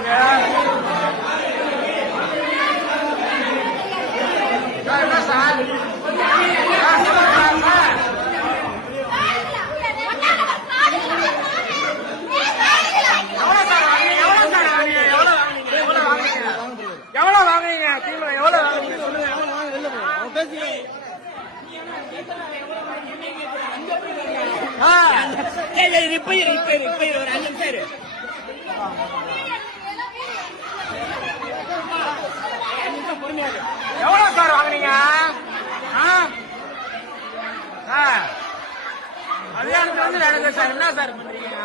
உங்களுக்கு என்ன சார் எவ்வளவு வாங்குறீங்க திமுக எவ்வளவு வாங்குறீங்க சொல்லுங்க எவ்வளவு வாங்க எவ்வளவு சார் வாங்குறீங்க கல்யாணத்துல வந்து நடக்குது சார் என்ன சார் பண்றீங்க